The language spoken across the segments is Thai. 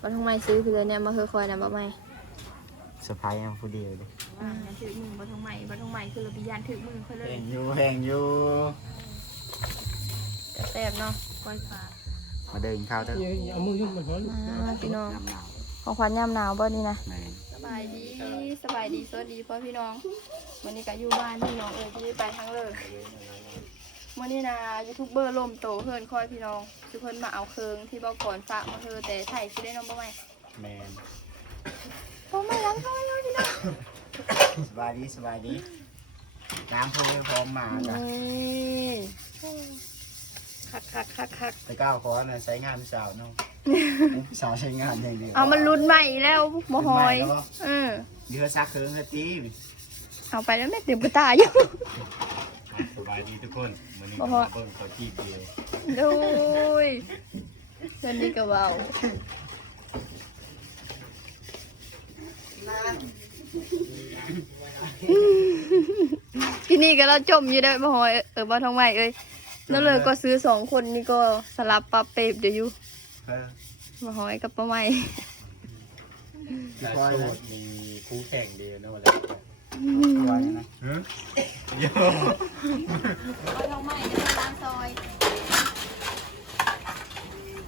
บ่ทำไมซื้อพี่เลยเนี่ยมาคือคอยนะบ่ไม่เซอร์ไพรส์เอาผู้เดียวเลยอ่าถือมือบ่ทำไมบ่ทำไมคือเราพิยานถือมือเขาเลยแหงอยู่แหงอยู่แต่แซ่บเนาะคอยฝากมาเดินข้าวเด้อเอามือยุ่งมันหัวลูกมาพี่น้องของขวัญยามหนาวบ่นี่นะแม่นสบายดีสบายดีสวัสดีพ่อพี่น้องวันนี้ก็อยู่บ้านพี่น้องเอ้ยที่ไปทั้งเลย วันนี้นะยูทูบเบอร์ลมโตเพื่อนคอยพี่น้องคือเพิ่นมาเอาเคืองที่บอกก่อนฝากมาเธอแต่ไถ่สิได้น้องบ่ไหมแม่นบ่ไม่ล้างคอยเลยพี่น้องสบายดีสบายดีน้ำพวกนี้พร้อมมาจ้ะนี่คักคักคักคักไปก้าวขอหน่อยใช้งานพี่สาวเนาะพี่สาวใช้งานอย่างเดียวเอามันรุ่นใหม่แล้วบ่หอยรุ่นใหม่แล้วเออเดือซักเคิงกะตีเอาไปแล้วแม่เต็มกระตาอยู่ สบายดีทุกคนวันนี้บ่ก็ฮอมาเบิ่งเขาจีบเดียวดูยเดี๋ยวนี้ก็เบาที่นี่ก็เราจมอยู่ได้บ่หอยเออบ่ทองใหม่เอ้ยนั่นเลยก็ซื้อสองคนนี่ก็สลับปรับเปรบเดี๋ยวอยู่เออบ่หอยกับป้าใหม่แต่โสดมีคู่แข่งเดียวนะวันแรก ตัวนี้นะเฮ้ยโย่บ่ทองใหม่เดี๋ยวล้างซอย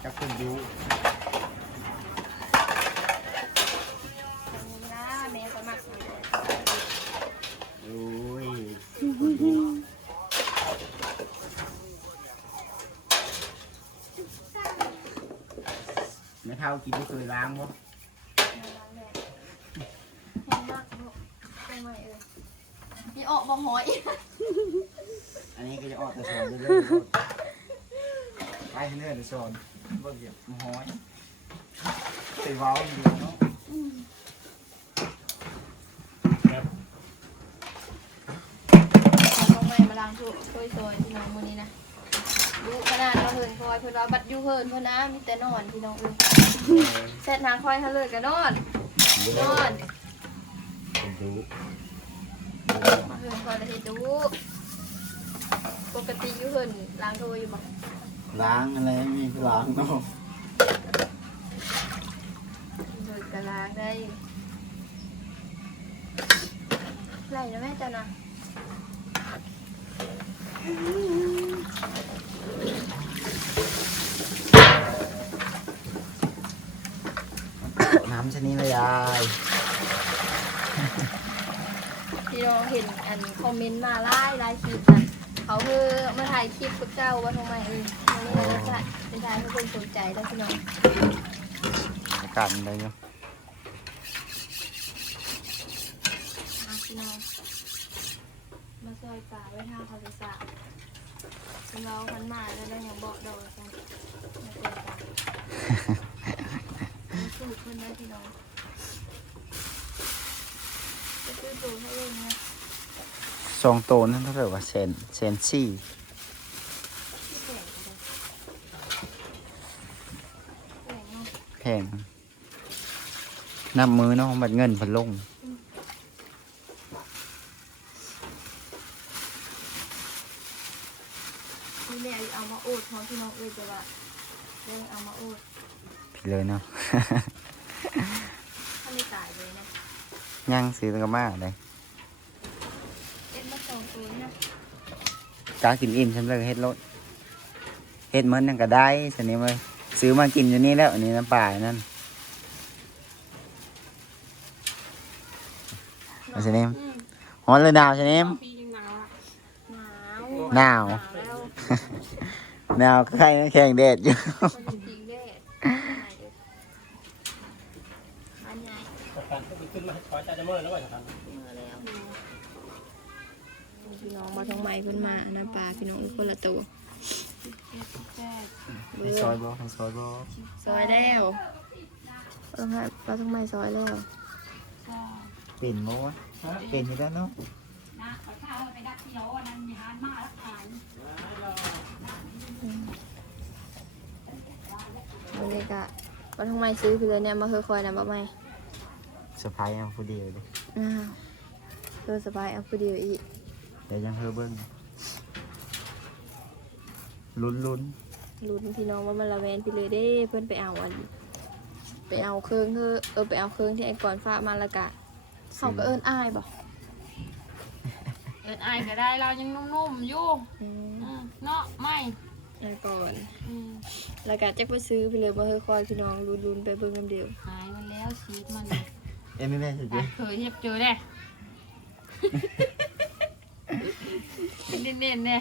จับคนดูนะแม่ก็มักโอ้ยไม่เท่ากินไม่เคยล้างบ่ นี่ออกบ่หอยอันนี้ก็จะออกแต่สอนเรื่อยๆไปเรื่อยแต่สอนบ่เกี่ยวมาห้อยใส่เว้าอยู่เนาะเอาลงใหม่มาล้างถ้วยถ้วยซอยพี่น้องมื้อนี้นะดูขนาดเราเฮินคอยเพิ่นว่าบัดอยู่เฮินเพิ่นนะมีแต่นอนพี่น้องเอ้ยเสร็จนางคอยเฮาเลยก็นอนนอนผมดู มาเฮินคอยได้เฮ็ดดูปกติอยู่เฮินล้างถ้วยอยู่บ่ล้างอะไรไม่มีล้างเนาะเฮินก็ล้างได้ไรนะแม่จ้านะน้ำชนิดละยาย พี่น้องเห็นอันคอมเมนต์มาหลายหลายคลิปนะเขาคือมาถ่ายคลิปกับเจ้าว่าทำไมเออวันนี้เราจะเป็นชายทุกคนสนใจแล้วพี่น้องอากาศมันอะไรเนาะอาพี่น้องมาซอยปลาไว้ท่าเขาจะสาบเป็นเราพันมาแล้วเรายังบอกดอกกันมาเปิดปากมาสูตรเพื่อนได้พี่น้องจะ ซื้อตัวให้เองนะสองโตนั่นเท่าไหร่วะเซนเซนซี่ที่แปลกเลยแปลกเนาะแพงนับมือเนาะบัดเงินพันลงนี่แม่เอามาโอดเพราะพี่น้องเอ้ยจะว่าเรื่องเอามาโอดผิดเลยเนาะถ้าไม่ตายเลยนะ ย่างซื้อกันมาเลยเอ็ดมาสองตัวนะกากินอิ่มฉันเลยเฮ็ดรถเฮ็ดเหมือนนั่นก็ได้สนิมเลยซื้อมากินอยู่นี่แล้วอันนี้น้ำปลาอันนั่นเอาสนิมอืมฮ้อนเลยหนาวสนิมปียังหนาวอะหนาวหนาวแล้วหนาวใครแข่งแดดอยู่มันจริงๆด้วยอันใหญ่ การขึ้นมาขอใจจะ เมื่อแล้วว่าจะทำมาแล้วพี่น้องมาทางไม้เพิ่นมาน้ำปลาพี่น้องคนละตัวซอยบ่ให้ซอยบ่ซอยแล้วเออค่ะปลาทางไม้ซอยแล้วเป็นบ่วะเป็นอยู่แล้วเนาะวันนี้ก็ปลาทางไม้ซื้อพี่เลยเนี่ยมาคือคอยนะบ่ไหม เซอร์ไพรส์เอาผู้เดียวเลยอ้าวเธอสบายเอาผู้เดียวอีกเดี๋ยวยังเฮอเบิ้งลุ้นลุ้นลุ้นพี่น้องว่ามันละแวนพี่เลยเด้เพื่อนไปเอาอันปไปเอาเครื่องเฮ้อเออไปเอาเครื่องที่ไอ้ก่อนฟ้ากมาและกะเขาก็เอิ้นอ้ายบ่เอินอายก็ได้เรายังนุ่มๆอยู่อืมอืมเนาะไม่ไอ้ก่อนอืมแล้วก็จักไปซื้อไปเลยบ่เฮ้ยคอยพี่น้องลุ้นๆไปเบิ่งนํเดียว หายมันแล้วชีสมัน เอ็นนี่แม่สิตัดเคยเทียบเจอแน่เน้นๆเนี่ย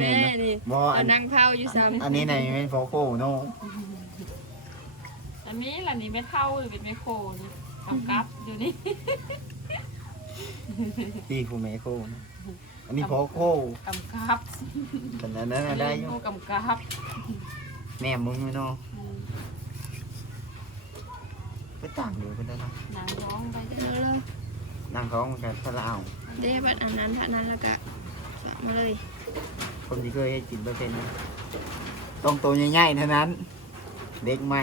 แม่นี่บ่เอาอันนั่งเผาอยู่ซ้ำอันนี้ในเป็นโฟโก้โน่อันนี้ล่ะนี่ไม่เท่าหรือเป็นไม่โคนี่กำกับอยู่นี่ที่ฟูเมโก้นะอันนี้โฟโก้กำกับแต่นั้นน่ะได้อยู่กำกับแม่มึ งไม่เนาะอืมไปต่างเดียวกันได้เนาะหนังร้องไปเดี๋ยวเรานั่งท้องกันพะลาวเด้บัดอันนั้นท่านั้นแล้วก็สะมาเลยคนที่เคยให้กินเปอร์เซ็นต์นะต้องตัวใหญ่ๆเท่านั้น เด็กไม่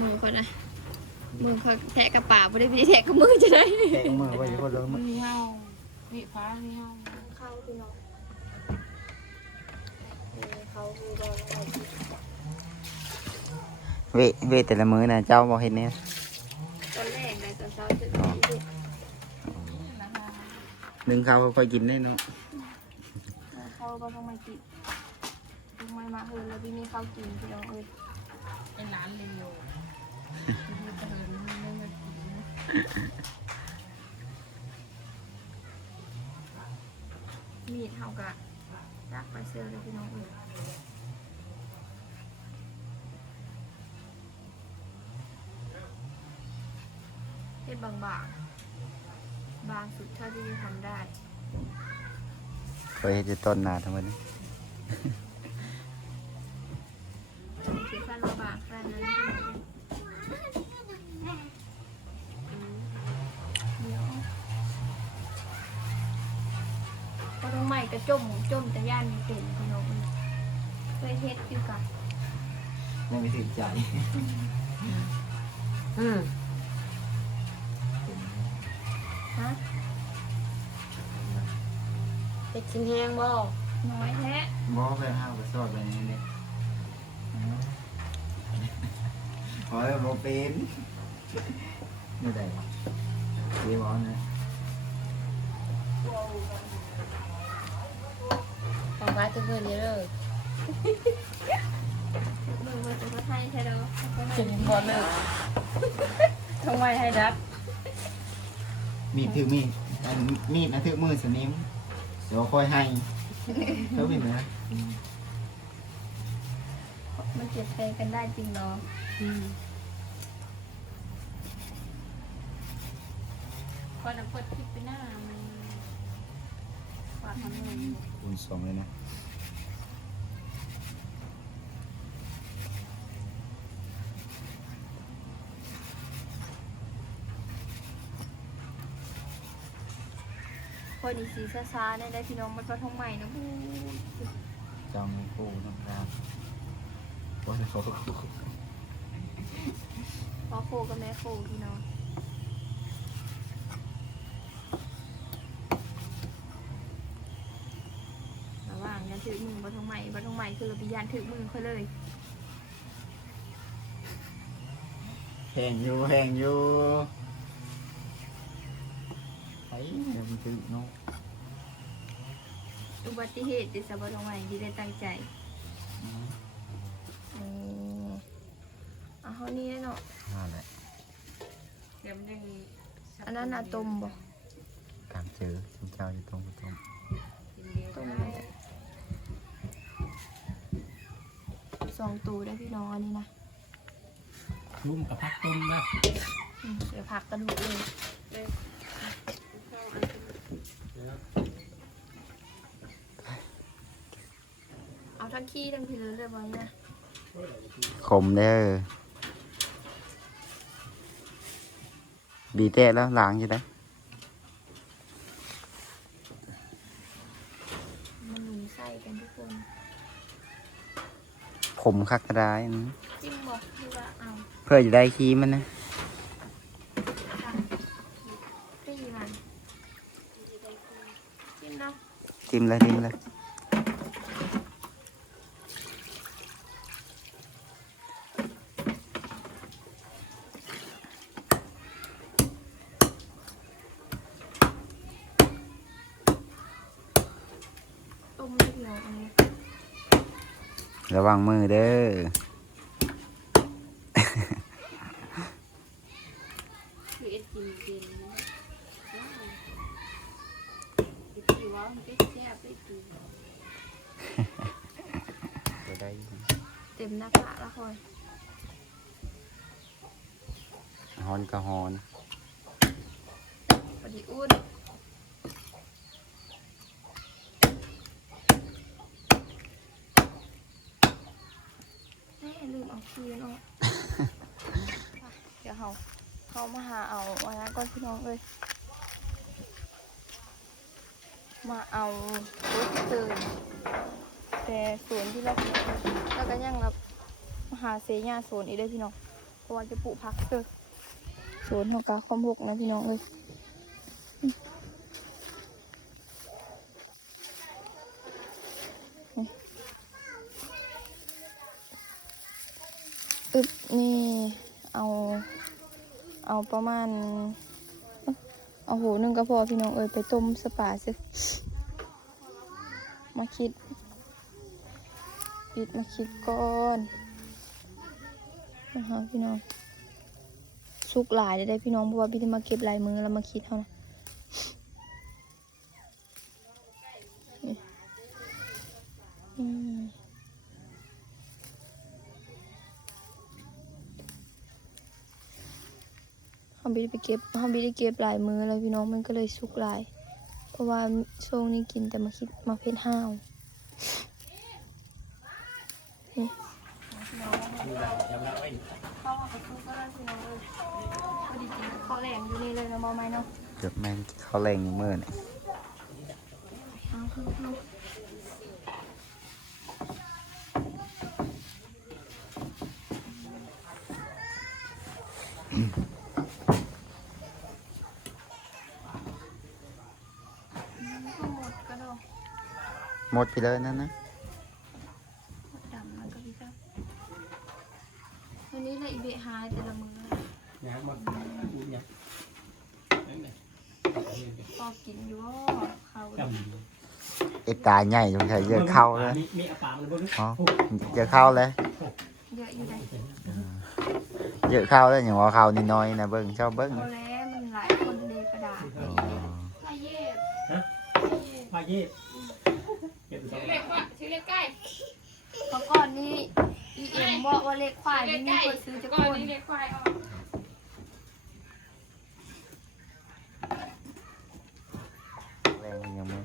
มือเขานะมือเขาแทะกระป๋าบ่ได้พี่แทะกับมือจะได้แตะมือไว้คนละมือมีเฮามีฟ้ามีเฮาเข้าพี่น้องเขาคือบ่อะไรเวเวแต่ละมือนะเจ้าบอกเห็นเนี่ย ตอนแรกในตอนเช้าจะมีลูก นะคะ หนึ่งข้าวค่อยกินได้เนาะเขาก็ต้องมากินต้องมามาเฮินแล้วพี่นี่เขากินพี่น้องเอ้ยเป็นร้านเรียนอยู่ที่เจริญไม่มากินมีดเขากะรักไปเสื้อเลยพี่น้องเอ้ยเฮ็ดบางๆบางสุดเท่าที่จะทำได้เคยเห็นจะต้นนาทำไมนี่ ไปห้าวไปสอดไปนี่เนี่ยขอให้บอเป็นไม่ได้หรอกเดี๋ยวเอานะขอไว้ทุกคนนี้เลยมือมันจะมาให้ใช่แล้วกินบ่เลยทำไมให้ดับมีดถือมีดอันมีดนะถือมือสนิมเดี๋ยวคอยให้เขาเป็นนะ มันเจ็บแทนกันได้จริงเหรอพอน้ำเปิดคลิปไปหน้ามันฝากทำเงินคูณสองเลยนะคนอีสีซาๆได้ได้พี่น้องมันก็ท้องใหม่นะบู เจ้ามีคู่น้ำตาลวันเขาพอโคกับแม่โคพี่น้องระหว่างยันถือมือบัท้องใหม่บัท้องใหม่คือเราพิยานถือมือเขาเลยแห้งอยู่แห้งอยู่ไอ้เดี๋ยวมันถือเนาะ อุบัติเหตุดิสบัท้องใหม่ดีได้ตั้งใจอืมเอาเท่านี้เนาะนั่นแหละเดี๋ยวมันยังอันนั้นอะต้มบ่การเจอชิมเจ้าอยู่ตรงตรงกินเดียวต้มเลยสองตูได้พี่น้องอันนี้นะลุ่มกับพักต้มนะอืมเดี๋ยวพักกันหมดเลย เอาทั้งขี้ทั้งพิเลยเรียบร้อยนะขมเด้อบีเตะแล้วล้างอยู่ได้มันหนุนไส้กันทุกคน ขมคักกระไดายนะจิ้มบ่หรือว่าเอาเพื่อจะได้ขี้มันนะค่ะตีมันจิ้มเนาะ จิ้มเลยจิ้มเลย ระ วังมือเด้อ คือเอ็ดกินเป็นนะอ้าวไปตีว่ามันไปแซ่บไปตีจะได้เต็มหน้าผากแล้วคอยฮอนก็ฮอนพอดีอุ่นแม่ลืมเอาคืนออกเดี๋ยวเขาเขามาหาเอาวันนั้นก่อนพี่น้องเอ้ยมาเอารถเตินแต่สวนที่เราปลูกแล้วก็ยังรับมาหาเสียหญ้าสวนอีกเด้พี่น้องเพราะว่าจะปลูกพักเด้อสวนของกาคอมหกนะพี่น้องเอ้ยึบนี่เอา เอาประมาณเอาโหหนึ่งก็พอพี่น้องเอ้ยไปต้มสปาซิมาคิดปิดมาคิดก่อนนะคะพี่น้องสุกหลายได้พี่น้องเพราะว่าพี่ที่มาเก็บลายมือแล้วมาคิดเท่านะนี่อืมเขา ได้ไปเก็บเขาไม่ได้เก็บหลายมือแล้วพี่น้องมันก็เลยสุกหลาย เพราะว่าช่วงนี้กินแต่มาคิดมาเพชรห้าวนี่แล้วไอ้ข้าวกระทุกก็ได้พี่น้องอดีกินข้าวแหลมอยู่นี่เลยนะบอไหมเนาะเกือบแม่งเขาแรงอยู่มือนี่เอาเข้าเข้าข้าวหมดก็ดอก ห มดไปเลยนั่นนะหมดดำมันก็พี่ครับวันนี้เลยอีเบะหายแต่ละมือเนี่ยมันพูดเนี่ยนั่นแหละพอกินอยู่เขาจไอ้ตาใหญ่สงสัยเยอะเข้าเลยมีมีอาปากเลยบ่อ๋อเยอะเข้าเลย เยอะอยู่เลยเยอะเข้าเลยอย่างว่าเข้านิดน้อยนะเบิ้งชอบเบิ้งพอแล้วมันหลายคนเลยกระดาษอ๋อพาเย็บพาเย็บเย็บ ชื่อเล็กว่าชื่อเล็กใกล้ เพราะ ก่อนนี้อีเอ็มบอกว่าเลขควายเล็ไม่กมีใกล้คนซื้อจะก่คอนนนี้เล็กควายออกแรงยังมือ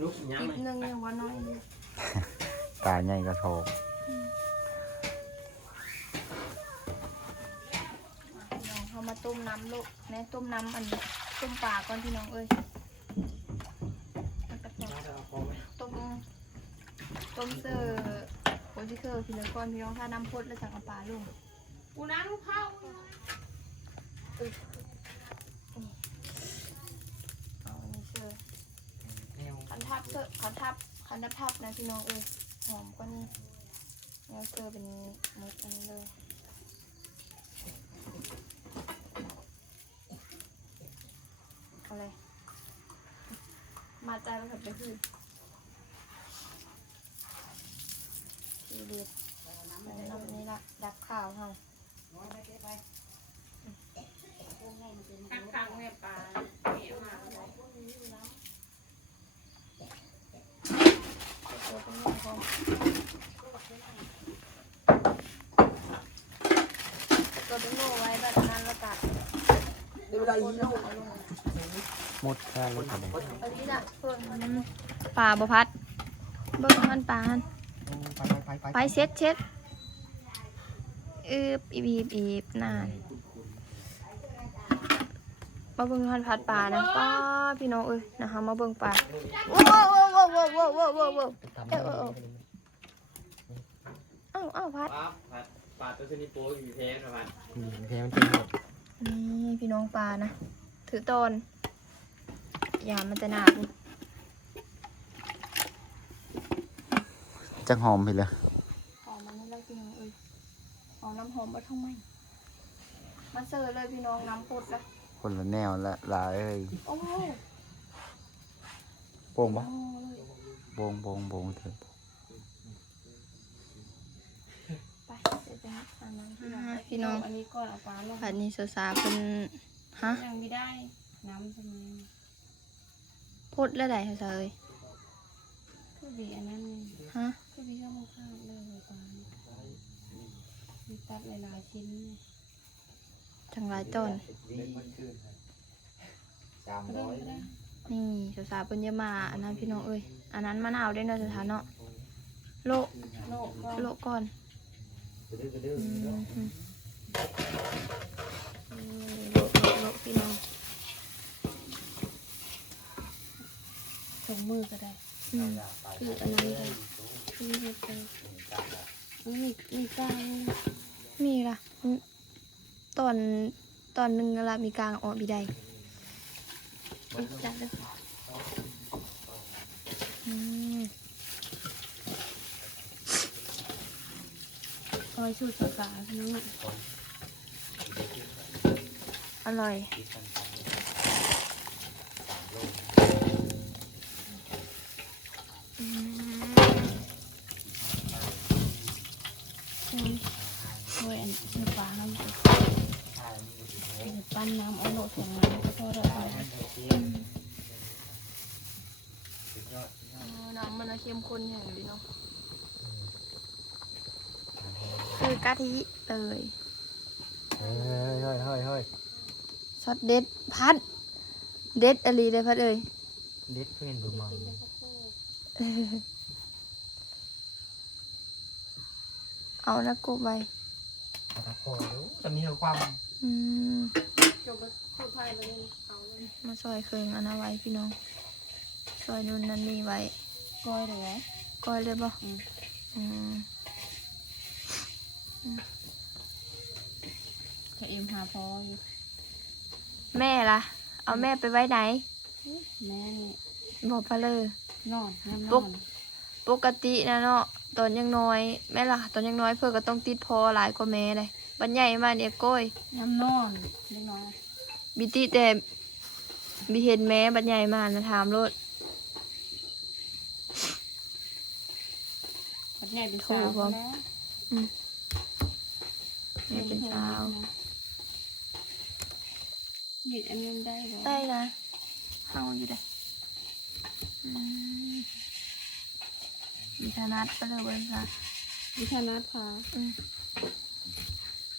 ลูกยังคลิปไหมหนึงยังว่าน้อยอยู่ ตาใหญ่ก็โทรพี่น้องเขามาต้มน้ำลูกแม่ต้มน้ำอันต้มปลาก่อนพี่น้องเอ้ยต้มต้มเสือโคจิเคอร์พี่ละก่อนพี่น้องถ้าน้ำพดแล้วจังเอาปลาลงกูน้ำลูกเข้าเอาอันนี้เสือขันทับเสือขันทับขันทับทับนะพี่น้องเอ้ย หอมกว่านี้แล้วเสือเป็นมุกอันนี้เลยอะไรมาใจแล้วกับไปคือทีเด็ดน้ำนี้ละดับข้าวเฮาข้างข้างแม่ปลา ตัวเป็นเรื่องของ ตัวเป็นโม่ไว้แบบนั้นแล้วกัดคนลงเอาลงหมดแค่เลยครับอันนี้น่ะเพิ่มปลาบพัดเบิ้งมันปลาหันไปไปไปเช็ดเช็ดอืบอีบอีบอีบนานมาเบิ่งพันพัดปลานะป้าพี่น้องเอ้ยนะคะมาเบิ่งปลาว้าวว้าว ว้าวว้าวว้าวว้าวว้าวว้าวเอ้าเอ้าเอ้าเอ้าพัดปลาปลาตัวชนิดโป้อยู่แพงนะพันแค่มันเป็นหมดนี่พี่น้องปลานะ ถือตอนอย่ามันจะหนาบุจังหอมไปเลยหอมมันนี่แล้วพี่น้องเอ้ยหอมน้ำหอมมาทั้งไหมมาเสิร์ฟเลยพี่น้องน้ำปุดละคนละแนวละลายเอ้ยโอ้ โหโป่งปะโอ้ยโบงโบงโบงเถอะไปเดี๋ยวจะทานน้ำพี่น้องพี่น้องอันนี้ก่อนเอาปลาลงผัดนี้สาวๆเป็นฮะยังไม่ได้น้ำจะมีพดแล้วใดสาวๆเอ้ยคือบีอันนั้นฮะคือบีข้าวมันข้าวเลยปลามีตัดหลายๆชิ้นเนี่ยทั้งหลายต้นสามก็ได้ร้อย นี่สาวๆเป็นเยอะมาอันนั้นพี่น้องเอ้ยอันนั้นมะนาวด้เนาะสถานเนาะโลโลกก็โลก่อนอืมอืมโลโลโลพี่น้องถุงมือก็ได้อืมคืออันนั้นก็คือเห็ดเลยมีมีกลางมีล่ะตอนตอนหนึ่งละมีกลางออกบีได้ จัดเลยอืมเอาไว้สูตรสาๆพี่ออร่อยอืมอืมโอ้ยอันนี้ปลาน้ว ปั้นน้ำเอาโลถ่วงน้ำก็พอแล้วเอาเออน้ำมันน่ะเข้มข้นอย่างดีเนาะคือกะทิเลยเฮ้ยเฮ้ยเฮ้ยเฮ้ยซอสเด็ดพัด เด็ดอะไรเลยพัดเอ้ยเด็ดเพื่อนดูมาเอานะกบไว้พอแล้วจะมีความ อืมจบแล้วสูตรไทยเลยเอาเลยมาซอยเครื่องอันนั้นไว้พี่น้อง ซอยนู่นนั่นนี่ไว้ก้อยเลยไหมก้อยเลยบ่อืมอืมจะเอ็มหาพออยู่แม่ล่ะ เอาแม่ไปไว้ไหน แม่นี่บอกไปเลยนอนน้ำนปุ๊อบนปกตินะเนาะตอนยังน้อย แม่ล่ะ ตอนยังน้อยเพื่อก็ต้องติดพอหลายกว่าแม่เลย บันใหญ่มาเนี่ยก้อยน้ำนอนเล็กน้อยบิติแต่บิเห็นแม่บันใหญ่มานะถามรถปัดใหญ่เป็นสาวโอ้โหแล้วแม่เป็นสาวหยิบอันนี้ได้เหรอได้นะเข้าอยู่ได้อืมมีธนัดไปเลยเว้ยค่ะ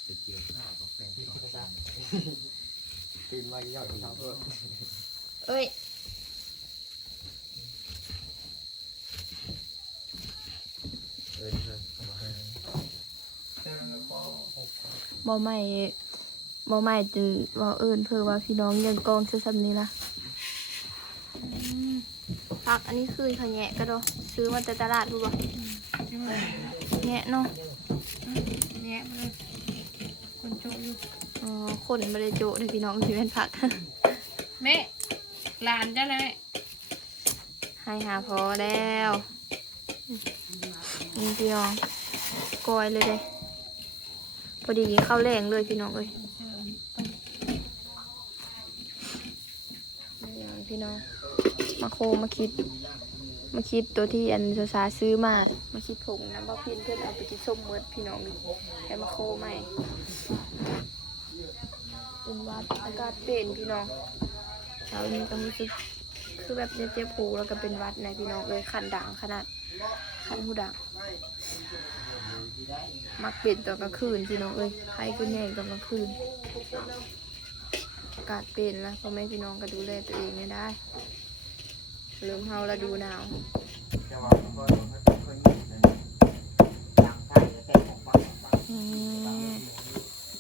วิธานัทพาอืมตีนไว้ย่อยของเขาเพื่อเอ้ยเออเออบ่ใหม่บ่ใหม่จือบ่เอิญเพื่อว่าพี่น้องยังกองชื่อซ้ำนี้ละอืมผักอันนี้คือขะแงะกระโดซื้อมาแต่ตลาดพูดบ่ใช่ไหมแงะเนาะแยะมาเลย คนโจอยู่อ๋อคนไม่ได้โจะเลยพี่น้องที่เป็นผัก แม่หลานจ้าเลยให้หาพอแล้วนี่พี่น้องกอยเลยเลยพอดีเข้าวแรงเลยพี่น้องเอ้ยนี่พี่น้องมาโคมาคิด มาคิดตัวที่อันซาซาซื้อมา มาคิดผงน้ำว่าพินเพื่อนเอาไปกินส้มเมืดพี่น้องนี่ให้มาโคใหม่ เป็นวัดอากาศเปลี่ยนพี่น้องเช้านี้ก็รู้สึกคือแบบเจ็บๆหูแล้วก็เป็นวัดในะพี่น้องเลยคันด่างขนาดคันหูด่างมักเปลี่ยนตอนกลางคืนพี่น้องเอ้ยใครขึ้นแย่ตอนกลางคืนอากาศเปลี่ยนแล้วพ่อแม่พี่น้องก็ดูแลตัวเองไม่ได้เริ่มเฮาแล้วดูหนาวม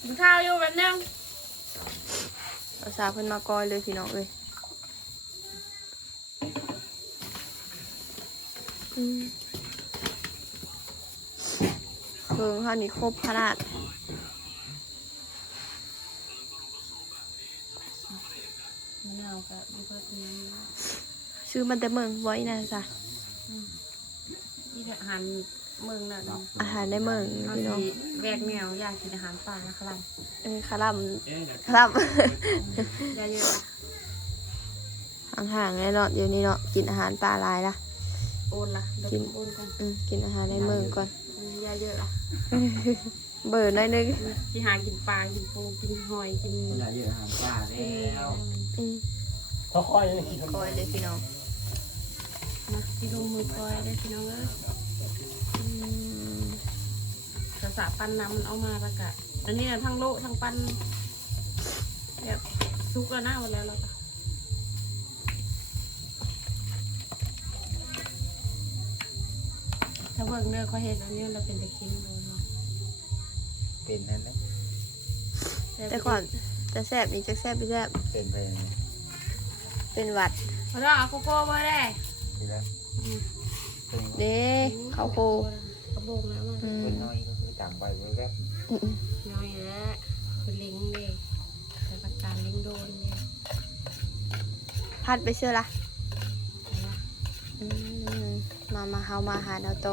กินข้าวอยู่แบบนึง เอาสาเพิ่นมากอยเลยพี่น้องเอ้ยอืมเพิ่งเฮานี่ครบขนาดมะนาวกับดูพัฒนาซื้อมันแต่เมืองไว้นะจ๊ะที่หั่น เมืองน่ะเนาะอาหารในเมืองเอาพี่น้องสิแวกแนวอยากกินอาหารป่านะครับเออคาร่เอ๊ะเดี๋ยวำคาร่ยาเยอะอะำ ห่างๆเลยเนาะเดี๋ยวนี้เนาะกินอาหารปลาหลายละโอนละเดี๋ยวกินโอนกันอืมกินอาหารในเมืองก่อนอืมยาเยอะละเบื่อหน่อยนึงที่หากินปลากินปูกินหอยกินคนละเยอะอาหารป่าแล้วอืมค่อยๆนะกินคอยเลยพี่น้องนะที่ลงมือคอยได้พี่น้องเอ้ยอืม ภาษาปั้นน้ำมันเอามาแล้วกะอันนี้นะทั้งโลทั้งปั้นแบบซุกแล้วหน้าหมดแล้วแล้วก็ถ้าเบิ่งเนื้อเขาเห็นอันนี้เราเป็นตะคิงโดนเนาะเป็นนั่นแหละแต่ก่อนจะแซ่บอีกจะแซ่บไปแซ่บเป็นไปเป็นหวัดเขาต้องเอาโกโก้มาได้ทีละเป็นเด้เขาโคกระโบงแล้วมันอืมเป็นน้อยก็ คือต่างไปแล้วอืมน้อยแล้วคือลิงเลยแต่ประการลิงโดนเนี่ยพัดไปเชื่อละอะไรวะอืมมามาเฮามาหาดาวโต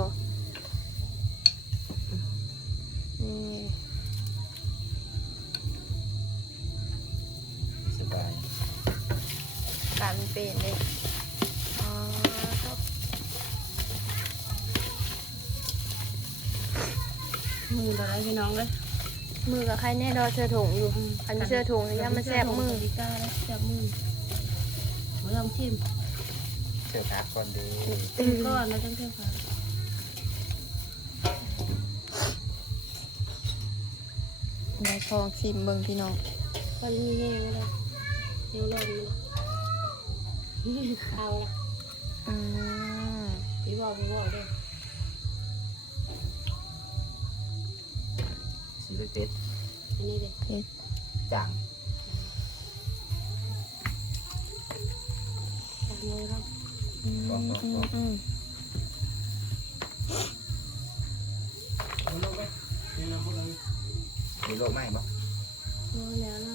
นี่สบายการมันเป็นเลย มือเราได้พี่น้องเลยมือกับใครแน่ดอเสื้อถุงอยู่อันนี้เสื้อถุงนี่ย่ามันแซ่บมือดีก้าแล้วแซ่บมือมาลองชิมเชื่อพักก่อนดีชิมก่อนแล้วจังเท่าค่ะได้ทองซิมเบิ่งพี่น้องก็มีแห้งเลยเดี๋ยวลองดูเอาละอืมพี่บอกพี่บอกเด้อสีเป็ดอันนี้เด้อจางตักมือเราอืมอืมอืมมีโรคไหมบ่โน้แล้วเรา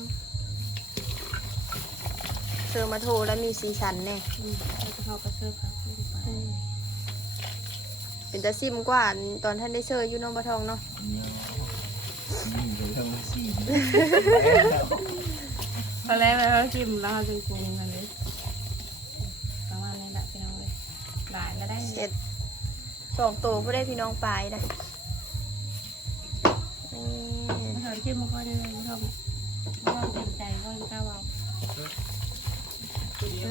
เสื้อมาโทรแล้วมีสีสันแน่อืมเราจะเข้ากระเซิร์ฟค่ะขึ้นไปเป็นจะซิมกว่าตอนท่านได้เสื้ออยู่น้องปะทองเนาะ พอแล้วเราชิมแล้วเราจึงปรุงกันเลยประมาณนี้แหละพี่น้องเลยหลายแล้วได้เสร็จสองตัวผู้ได้พี่น้องปลายนะนี่มาถอนชิมมาค่อยได้เลยพี่น้องเพราะว่าเต็มใจก็ไม่กล้าเอา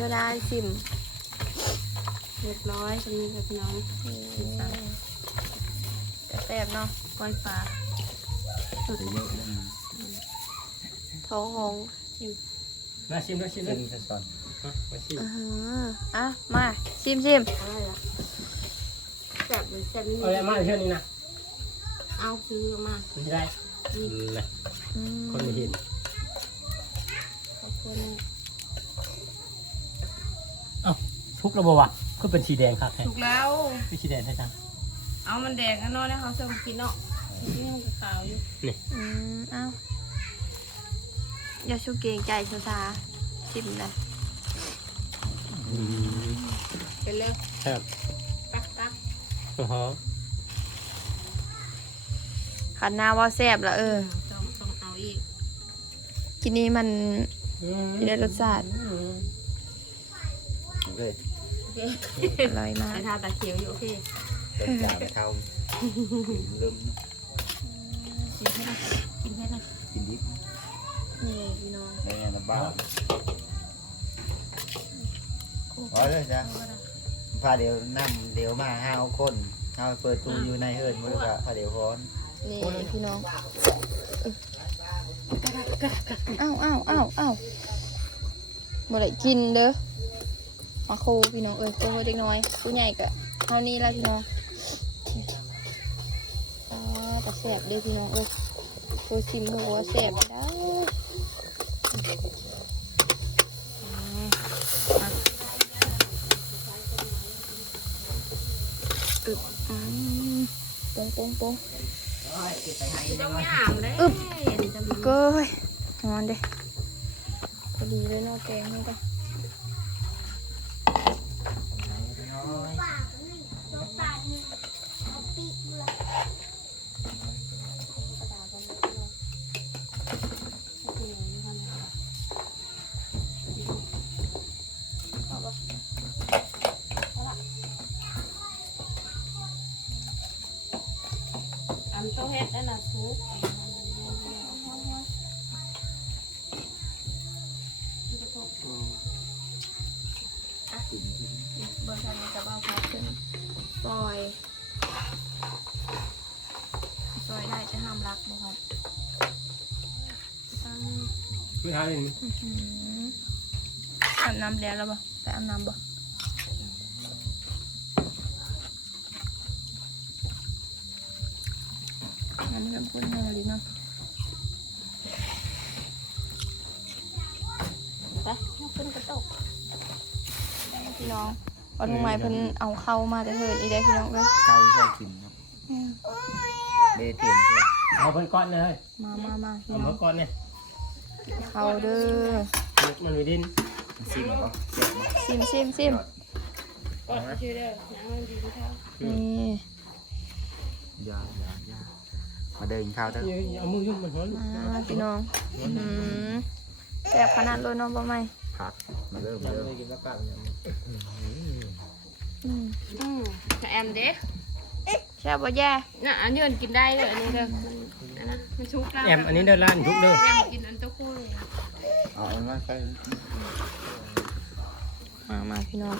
เวลาซิมเรียบร้อยตรงนี้ค่ะพี่น้องแต่แซ่บเนาะก้อยปลาเดี๋ยวเยอะเรื่อง ท้องหงชิมมาชิมมาชิมเส้นะนก่อนมาชิมอ่าฮะอะมาซิมซิมอะไรล่ะแซ่บหรือแซ่บนี่เอาอะไรมาเที่ยวนี้นะเอาซื้อมาไม่ได้นะอืมคนไม่เห็นขอบคุณทุกระบบอะก็เป็นสีแดงครับแท้ถูกแล้วไม่สีแดงใช่จังเอามันแดงกันเนาะเนี่ยเขาเสิร์ฟกินเนาะนี่มันก็ขาวอยู่อืมเอ้า อย่าชูเกรงใจซาซาซิมนะเป็นเลยครับตักตักโอ้โหขันหน้าว่าแซ่บละเออ ต้องต้องเอาอีกกินนี้มันมีได้รสชาติเลยโอเคอร่อยมากใส่ทาตาเขียวอยู่โอเคเป็นจางเท่าลืมกินให้ได้กินให้ได้ บ้านอ๋อเลยจ้ะเอาก็ได้พาเดี๋ยวนั่เดี๋ยวมาห้าคนเอาเปิดตู้อยู่ในเฮิร์นมือกับพาเดี๋ยวพร้อนนี่พี่น้องอ้าวอ้าวอ้าวอ้าวบ่ได้กินเด้อมาคูพี่น้องเอ้ยตัวเด็กน้อยผู้ใหญ่ก็เท่านี้ละพี่น้องอ่าก็แซ่บเด้อพี่น้องเอ้ยตัวซิมหัวาแซ่บได้ งปงปงต้องไม่อ่ามเลยอึ๊บจะมีเก้ยนอนเด้พอดีเลยเนอกแกงนี่ก็ แล้วแล้วบ่ไปอาบน้ำบ่น้ำกับคุณแห้งดีเนาะไปเอาขึ้นกระตกพี่น้องวันทำไมเพิ่นเอาเข้ามาแต่เฮินอีได้พี่น้องเลยข้าวที่ชอบกินครับอืมเบเต็มเลยเอาเพิ่นก้อนเลยมามามาพี่เอาน้อเพิ่งนก้อนเนี่ย เข้าเด้อ มันมีดิน ซิมก็เจ็บซิมซิมซิมก็ชื่อเด้อน้ำมันดีที่เท่านี่ยาอยาอยามาเดินข้าวเถอะเอามือยุ่งมันหัวลูกมาพี่น้องอื้อหือแซ่บขนาดเลยเน้องบ่ไหมผักมาเริ่มยังเริ่มไม่กินแล้วกันอืมอืมกับแอมเด้แซ่บบ่แย่น่ะอันนี้มันกินได้เลยอันนี้เด้อมันอันนะมันชุกแล้วแอมอันนี้เดินร้านทุกเด้อแอมกินอันเต้าหู้เลยเอาอันนั้นใส่ มามาพี่น้อง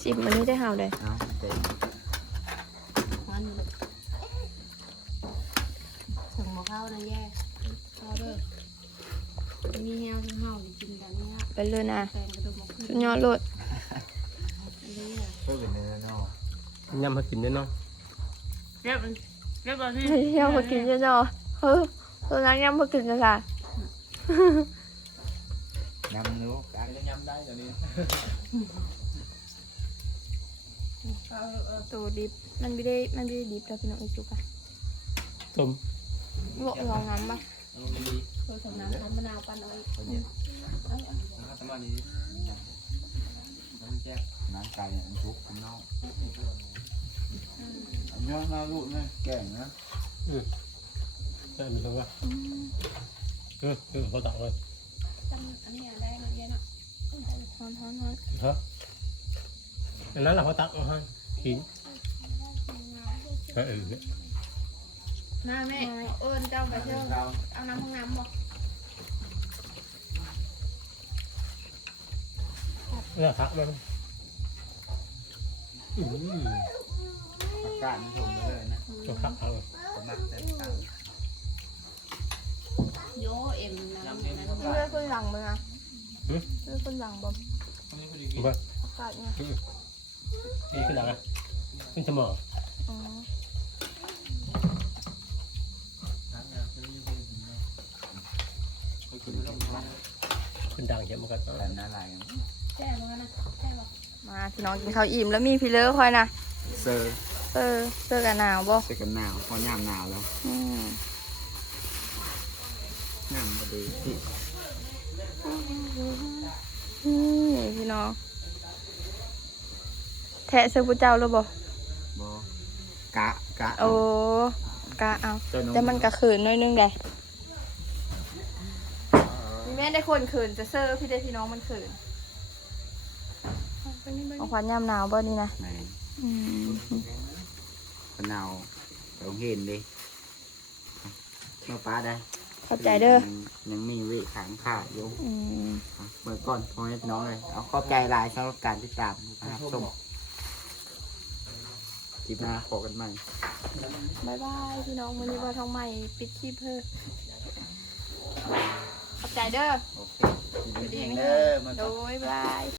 สิบมันนี้ได้เห่าเลยเอาเต็มมันถึงบ่เข้านะแย่เข้าเด้อมีแฮวทั้งเฮาสิกินแบบนี้อะไปเลยนะแฟนกระดูกหมกขึ้นสุดยอดโลดอันนี้อะเพื่อเป็นเนื้อนอกยำมากินด้วยเนาะเรียบเรียบร้อยเที่ยวมากินจะเนาะเฮ้ยตัวนั้นยังมากินจะค่ะ น้ำนู้กัน ก็ยำได้เดี๋ยวนี้ ตัวดิบมันไม่ได้มันไม่ได้ดิบแล้วพี่น้องไอ้จุกอะต้มลวกลองน้ำปะเอาลงดีผสมน้ำน้ำมะนาวปั่นเอาอีกเอาทำมาดีน้ำแจ๊บน้ำไก่อันทุกคนนอกอันนี้น่าลูกนะแก่งนะได้มีตรงว่าเออเออเขาตักเลยจำอันนี้อะได้เนาะแย่เนาะ ฮอนฮอนฮอนฮะอันนั้นเราเขาตักเอาให้กินเออเออมาแม่เอิญเจ้าไปเที่ยวเอาน้ำห้องน้ำบ่เลือกพักมันอืมอากาศมันชมเลยนะจะพักเอาสมัครเต็มตังโยเอ็มน้ำนั้นเพื่อนคนหลังมึงอะ เพื่อนคนหลังบ่ว่าอากาศเนี่ยนี่ขึ้นหลังอะขึ้นสมองอ๋อขึ้นดังเยอะเหมือนกันแต่น่าลายกันแช่เหมือนกันนะแช่บ่มาพี่น้องกินข้าวอิ่มแล้วมีพี่เลิฟคอยนะเซอร์เออเสื้อกันหนาวบ่เสื้อกันหนาวพอยามหนาวแล้วอืมงามพอดีที่ นี่พี่น้องแทะเสื้อผู้เจ้าแล้วบ่บอกะกะโอ้กะเอาเจ้าน้องแต่มันกะขืนหน้อยนึงได้มีแม่ได้คนขืนจะเซอร์พี่ได้พี่น้องมันขืนเอาขวัญยามหนาวบ่นี่นะไหนอืมกันหนาวเราเห็นดิเมื่อป้าได้ เข้าใจเด้อ ยังมีวิขังขาดอยู่อืมอะเปิดก่อนพอให้น้องเลยเอาขอบใจหลายสำหรับการติดตามนะครับชมคลิปหน้าขอกันใหม่ บายบายพี่น้องวันนี้ว่าทองใหม่ปิดคลิปเพิ่มขอบใจเด้อโอเคดีเด้อมา โดยบาย